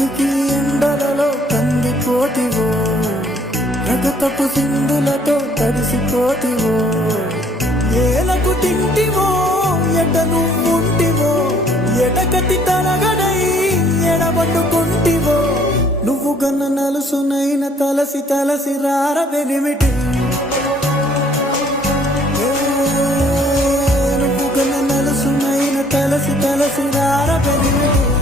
కంటికి ఎండలలో కందిపోతివో, రగతపు సింధులతో తడిసిపోతివో, ఏలకు తింటివో ఎట నువ్వుంటివో, ఎడకటి తరగడై ఎడబట్టుకుంటివో, నువ్వు గన్న నలుసునైన తలసి తలసి రారబెనిమిటి, నువ్వు గన్న నలుసునైన తలసి తలసి రారబెనిమిటి.